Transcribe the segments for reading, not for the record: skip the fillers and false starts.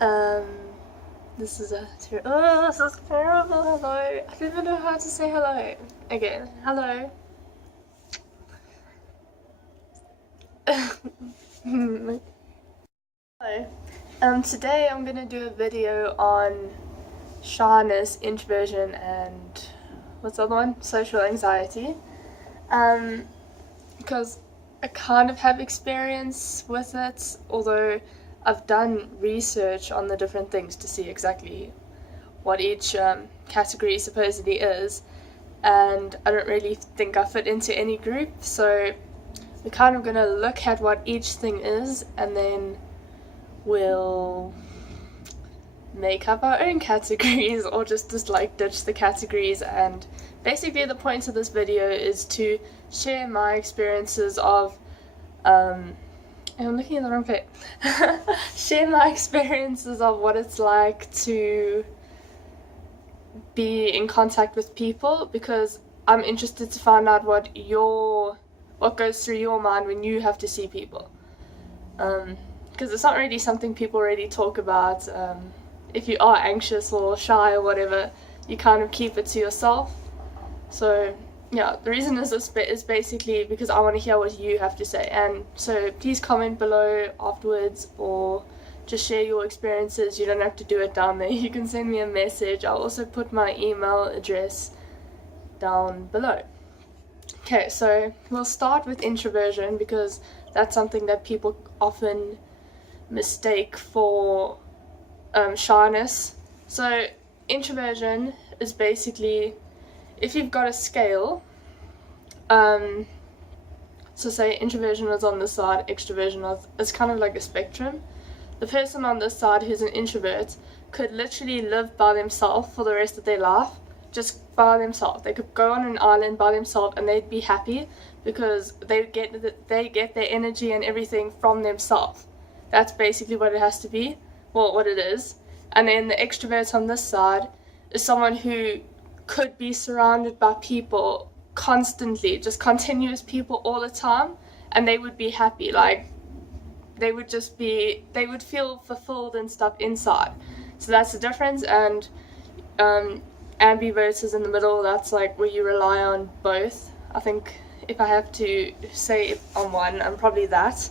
Um, this is this is terrible. Hello. I don't even know how to say hello. Again, hello. Hello. Today I'm gonna do a video on shyness, introversion, and what's the other one? Social anxiety. Because I kind of have experience with it, although I've done research on the different things to see exactly what each category supposedly is, and I don't really think I fit into any group, so we're kind of going to look at what each thing is, and then we'll make up our own categories, or just like ditch the categories. And basically the point of this video is to share my experiences of I'm looking at the wrong bit. Share my experiences of what it's like to be in contact with people, because I'm interested to find out what goes through your mind when you have to see people. Because it's not really something people really talk about. If you are anxious or shy or whatever, you kind of keep it to yourself. So yeah, the reason is this bit is basically because I want to hear what you have to say, and so please comment below afterwards or just share your experiences. You don't have to do it down there. You can send me a message. I'll also put my email address down below. Okay, so we'll start with introversion because that's something that people often mistake for shyness. So introversion is basically, if you've got a scale, so say introversion is on this side, extroversion is kind of like a spectrum. The person on this side who's an introvert could literally live by themselves for the rest of their life, just by themselves. They could go on an island by themselves and they'd be happy because they get their energy and everything from themselves. That's basically what it has to be, well, what it is. And then the extrovert on this side is someone who could be surrounded by people constantly, just continuous people all the time, and they would be happy. Like they would feel fulfilled and stuff inside. So that's the difference. And ambivert is in the middle. That's like where you rely on both. I think if I have to say on one, I'm probably that.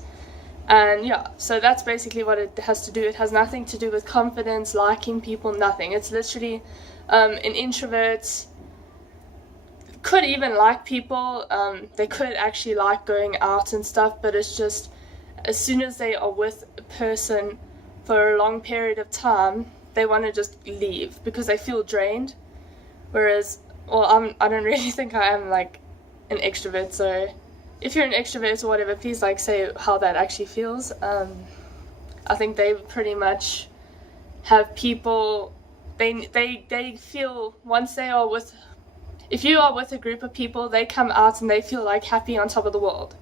And yeah, so that's basically what it has to do. It has nothing to do with confidence, liking people, nothing. It's literally an introvert could even like people. They could actually like going out and stuff, but it's just as soon as they are with a person for a long period of time, they want to just leave because they feel drained. Whereas, well, I don't really think I am like an extrovert, so if you're an extrovert or whatever, please like say how that actually feels. I think they pretty much have people, they feel once they are with, if you are with a group of people, they come out and they feel like happy on top of the world.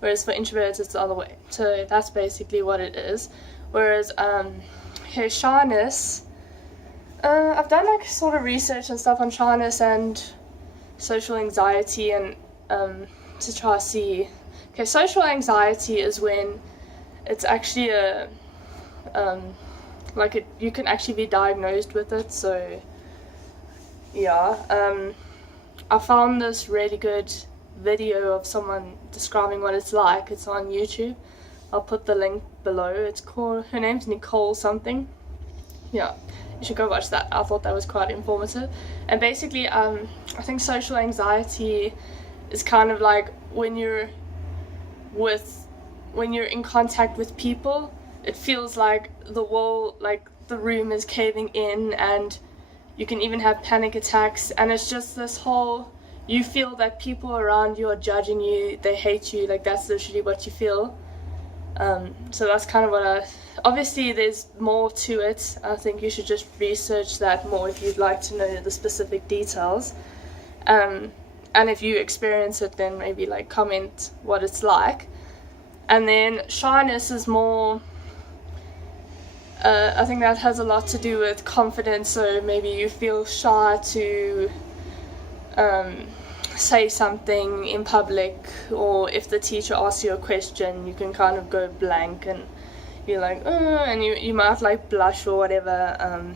Whereas for introverts, it's the other way. So that's basically what it is. Whereas her shyness, I've done like sort of research and stuff on shyness and social anxiety, and to try to see. Okay, social anxiety is when it's actually you can actually be diagnosed with it. So yeah, I found this really good video of someone describing what it's like. It's on YouTube. I'll put the link below. Her name's Nicole something. Yeah, you should go watch that. I thought that was quite informative. And basically, I think social anxiety is kind of like when you're in contact with people, it feels like the wall, like the room is caving in, and you can even have panic attacks, and it's just this whole, you feel that people around you are judging you, they hate you, like that's literally what you feel. So that's kind of what obviously there's more to it. I think you should just research that more if you'd like to know the specific details. And if you experience it, then maybe like comment what it's like. And then shyness is more, I think that has a lot to do with confidence. So maybe you feel shy to say something in public, or if the teacher asks you a question, you can kind of go blank and you're like, and you might like blush or whatever.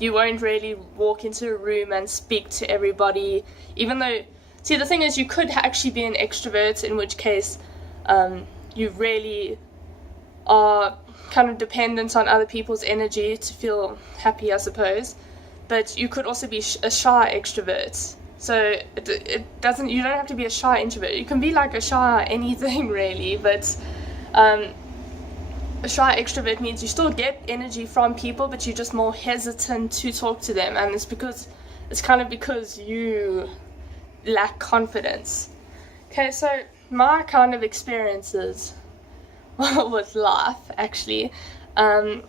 You won't really walk into a room and speak to everybody, even though, see, the thing is, you could actually be an extrovert, in which case you really are kind of dependent on other people's energy to feel happy, I suppose. But you could also be a shy extrovert. So it doesn't, you don't have to be a shy introvert. You can be like a shy anything really, but a shy extrovert means you still get energy from people, but you're just more hesitant to talk to them, and it's kind of because you lack confidence. Okay, so my kind of experiences with life, actually, so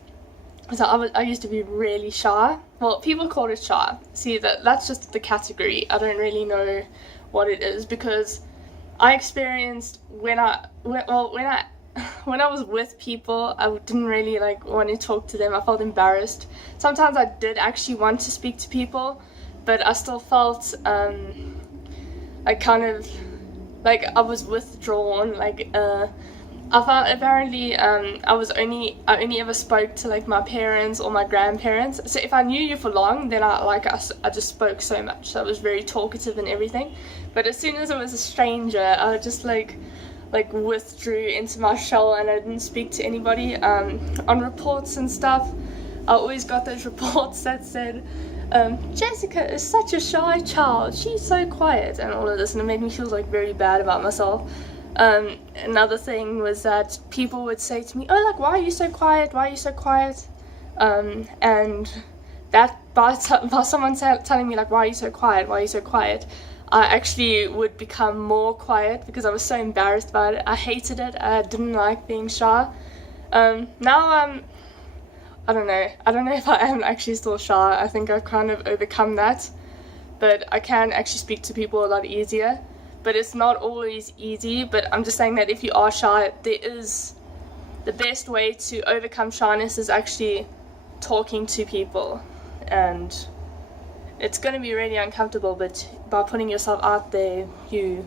I used to be really shy. Well, people call it shy. See, that's just the category. I don't really know what it is, because I experienced when I was with people, I didn't really like want to talk to them. I felt embarrassed. Sometimes I did actually want to speak to people, but I still felt I kind of like I was withdrawn. Like I found apparently I only ever spoke to like my parents or my grandparents. So if I knew you for long, then I just spoke so much. So I was very talkative and everything. But as soon as it was a stranger, I just like withdrew into my shell, and I didn't speak to anybody. On reports and stuff, I always got those reports that said, Jessica is such a shy child, she's so quiet, and all of this, and it made me feel like very bad about myself. Another thing was that people would say to me, oh, like, why are you so quiet, and that by someone telling me like, why are you so quiet, I actually would become more quiet because I was so embarrassed about it. I hated it. I didn't like being shy. Now I don't know if I am actually still shy. I think I've kind of overcome that, but I can actually speak to people a lot easier. But it's not always easy. But I'm just saying that if you are shy, the best way to overcome shyness is actually talking to people, and it's going to be really uncomfortable, but by putting yourself out there, you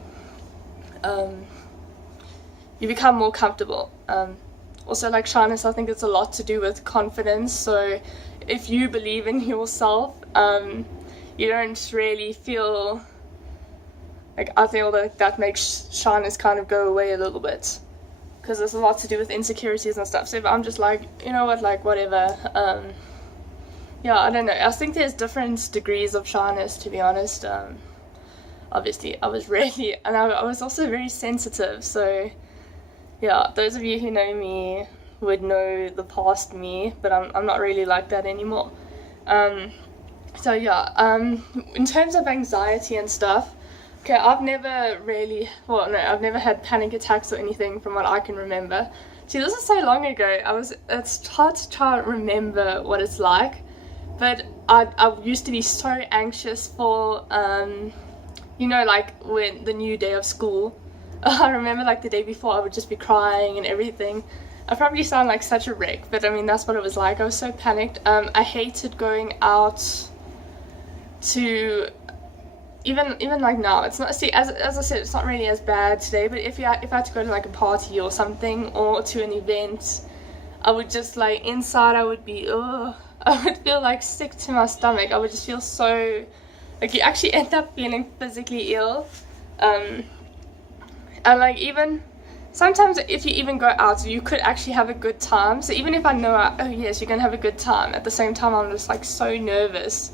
become more comfortable. Also, like shyness, I think it's a lot to do with confidence. So if you believe in yourself, you don't really feel like, I feel that makes shyness kind of go away a little bit, because there's a lot to do with insecurities and stuff. So if I'm just like, you know what, like whatever, yeah, I don't know. I think there's different degrees of shyness, to be honest. Obviously, I was really, and I was also very sensitive. So, yeah, those of you who know me would know the past me, but I'm not really like that anymore. So yeah, in terms of anxiety and stuff, okay, I've never had panic attacks or anything from what I can remember. See, this is so long ago. It's hard to try to remember what it's like. But I used to be so anxious for, like when the new day of school. I remember like the day before I would just be crying and everything. I probably sound like such a wreck, but I mean, that's what it was like. I was so panicked. I hated going out to, even like now, it's not, see, as I said, it's not really as bad today, but if I had to go to like a party or something, or to an event, I would just like, inside I would be, I would feel like sick to my stomach. I would just feel so, like, you actually end up feeling physically ill. And like, even sometimes if you even go out, you could actually have a good time. So even if I know, oh yes, you're gonna have a good time, at the same time I'm just like so nervous.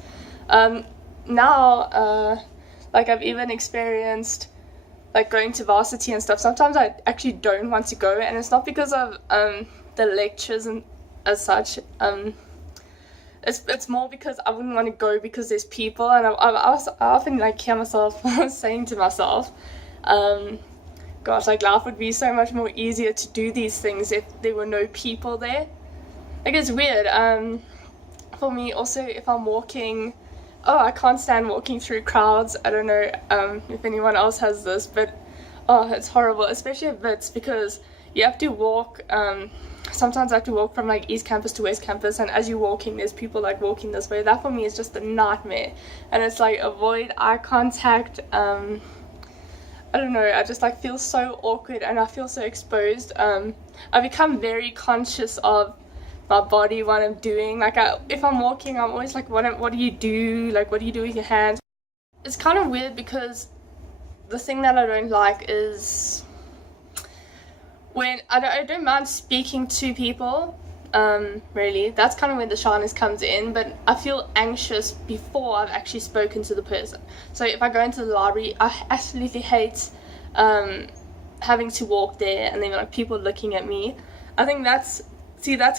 Now, like, I've even experienced like going to varsity and stuff. Sometimes I actually don't want to go, and it's not because of the lectures and as such. It's more because I wouldn't want to go because there's people, and I often like hear myself saying to myself, gosh, like life would be so much more easier to do these things if there were no people there. Like, it's weird. For me also, if I'm walking, I can't stand walking through crowds. I don't know if anyone else has this, but it's horrible, especially at Wits, because you have to walk, sometimes I have to walk from like East Campus to West Campus, and as you're walking there's people like walking this way. That for me is just a nightmare, and it's like avoid eye contact. I don't know, I just like feel so awkward and I feel so exposed. I become very conscious of my body, what I'm doing. Like if I'm walking, I'm always like, what do you do? Like, what do you do with your hands? It's kind of weird because the thing that I don't like is when I don't mind speaking to people. Really, that's kind of where the shyness comes in, but I feel anxious before I've actually spoken to the person. So if I go into the library, I absolutely hate having to walk there and then like people looking at me. I think that's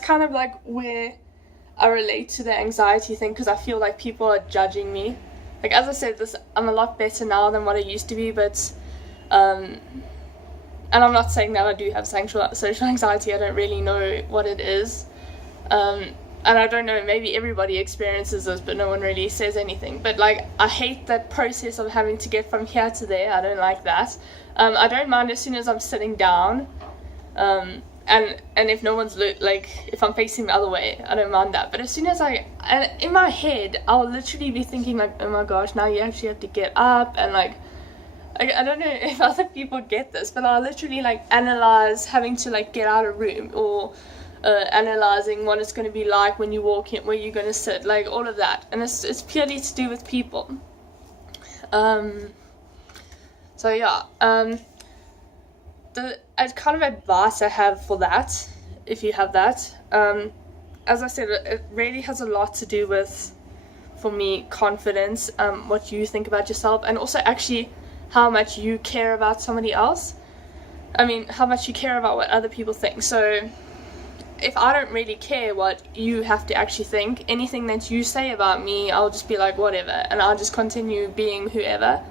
kind of like where I relate to the anxiety thing, because I feel like people are judging me. Like, as I said, I'm a lot better now than what I used to be, but and I'm not saying that I do have social anxiety. I don't really know what it is. And I don't know, maybe everybody experiences this, but no one really says anything. But, like, I hate that process of having to get from here to there. I don't like that. I don't mind as soon as I'm sitting down. And if no one's, if I'm facing the other way, I don't mind that. But as soon as and in my head, I'll literally be thinking, like, oh my gosh, now you actually have to get up, and, like, I don't know if other people get this, but I literally like analyze having to like get out of a room, or analyzing what it's going to be like when you walk in, where you're going to sit, like all of that. And it's purely to do with people. So yeah, the kind of advice I have for that, if you have that, as I said, it really has a lot to do with, for me, confidence, what you think about yourself, and also actually how much you care about somebody else. I mean, how much you care about what other people think. So if I don't really care what you have to actually think, anything that you say about me, I'll just be like, whatever, and I'll just continue being whoever.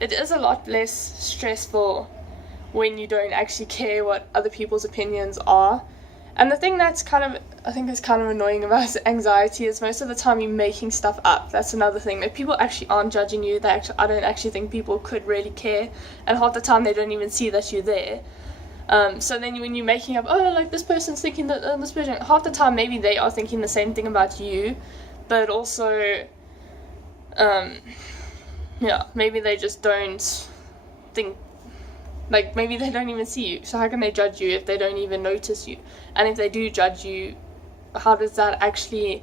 It is a lot less stressful when you don't actually care what other people's opinions are. And the thing that's I think is kind of annoying about anxiety is most of the time you're making stuff up. That's another thing. Like, people actually aren't judging you. I don't actually think people could really care. And half the time they don't even see that you're there. So then when you're making up, oh, like this person's thinking that this person, half the time maybe they are thinking the same thing about you. But also, maybe they just don't think, like, maybe they don't even see you. So how can they judge you if they don't even notice you? And if they do judge you, how does that actually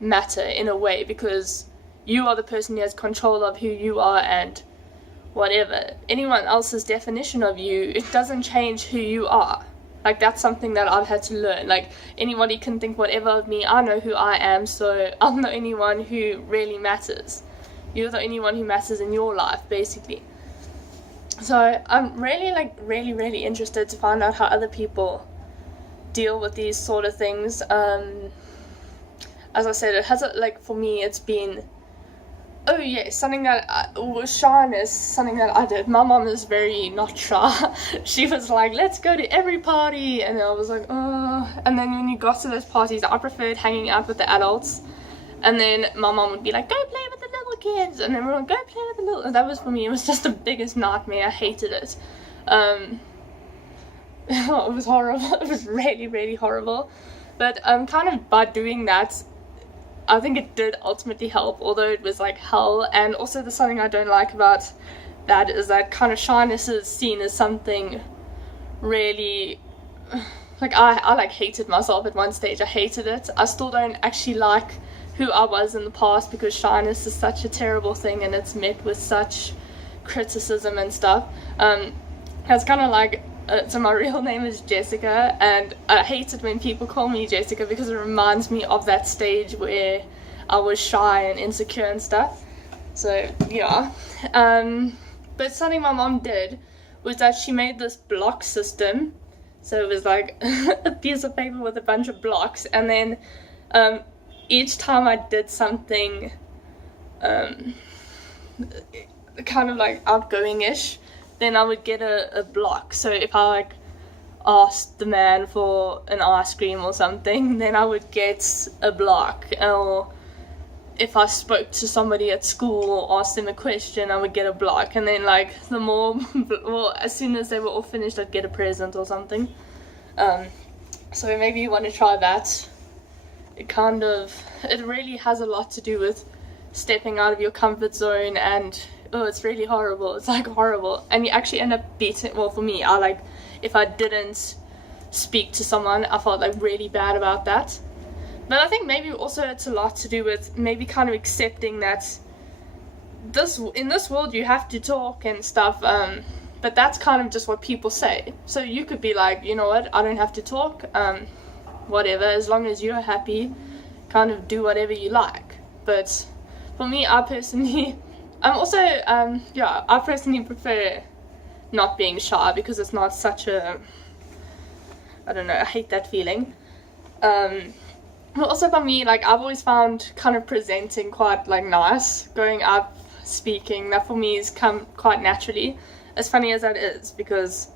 matter in a way? Because you are the person who has control of who you are, and whatever anyone else's definition of you, it doesn't change who you are. Like, that's something that I've had to learn. Like, anybody can think whatever of me. I know who I am, so I'm the only one who really matters. You're the only one who matters in your life, basically. So I'm really, really interested to find out how other people deal with these sort of things. As I said, for me, it's been, something that was shyness, something that I did. My mom is very not shy. She was like, let's go to every party, and I was like, oh. And then when you got to those parties, I preferred hanging out with the adults. And then my mom would be like, go play with the little kids. And then everyone, go play with the little... And that was, for me, it was just the biggest nightmare. I hated it. It was horrible. It was really, really horrible. But kind of by doing that, I think it did ultimately help, although it was like hell. And also there's something I don't like about that is that kind of shyness is seen as something really... Like, I hated myself at one stage. I hated it. I still don't actually like who I was in the past, because shyness is such a terrible thing and it's met with such criticism and stuff. It's kind of like, so my real name is Jessica, and I hate it when people call me Jessica because it reminds me of that stage where I was shy and insecure and stuff. So yeah, but something my mom did was that she made this block system. So it was like a piece of paper with a bunch of blocks, and then each time I did something kind of like outgoing-ish, then I would get a block. So if I like asked the man for an ice cream or something, then I would get a block. Or if I spoke to somebody at school or asked them a question, I would get a block. And then like as soon as they were all finished, I'd get a present or something. So maybe you want to try that. It really has a lot to do with stepping out of your comfort zone and oh, it's really horrible, it's like horrible, and you actually end up beating, well, for me, I like, if I didn't speak to someone, I felt like really bad about that. But I think maybe also it's a lot to do with maybe kind of accepting that in this world you have to talk and stuff, but that's kind of just what people say. So you could be like, you know what, I don't have to talk, whatever, as long as you're happy, kind of do whatever you like. But for me, I personally, I personally prefer not being shy, because it's not such a, I don't know, I hate that feeling. But also for me, like, I've always found kind of presenting quite, like, nice, going up, speaking, that for me has come quite naturally, as funny as that is, because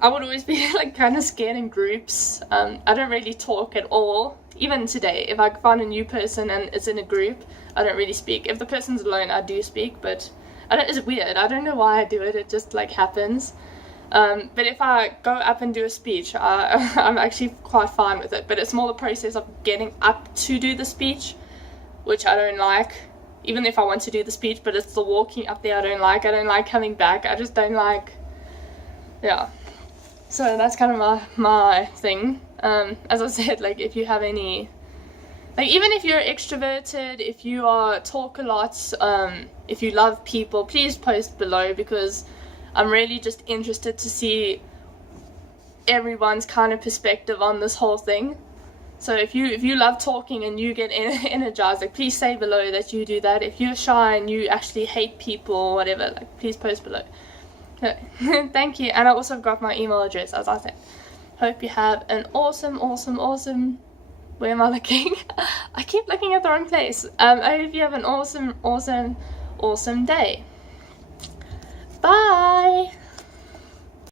I would always be, like, kind of scared in groups. I don't really talk at all. Even today, if I find a new person and it's in a group, I don't really speak. If the person's alone, I do speak, but it's weird. I don't know why I do it. It just, like, happens. But if I go up and do a speech, I'm actually quite fine with it. But it's more the process of getting up to do the speech, which I don't like, even if I want to do the speech, but it's the walking up there I don't like. I don't like coming back. I just don't like, yeah. So that's kind of my thing. As I said, like, if you have any, like, even if you're extroverted, if you talk a lot, if you love people, please post below, because I'm really just interested to see everyone's kind of perspective on this whole thing. So if you love talking and you get energized, like, please say below that you do that. If you're shy and you actually hate people or whatever, like, please post below. Okay. Thank you. And I also got my email address, as I said. Hope you have an awesome, where am I looking? I keep looking at the wrong place. I hope you have an awesome day. Bye!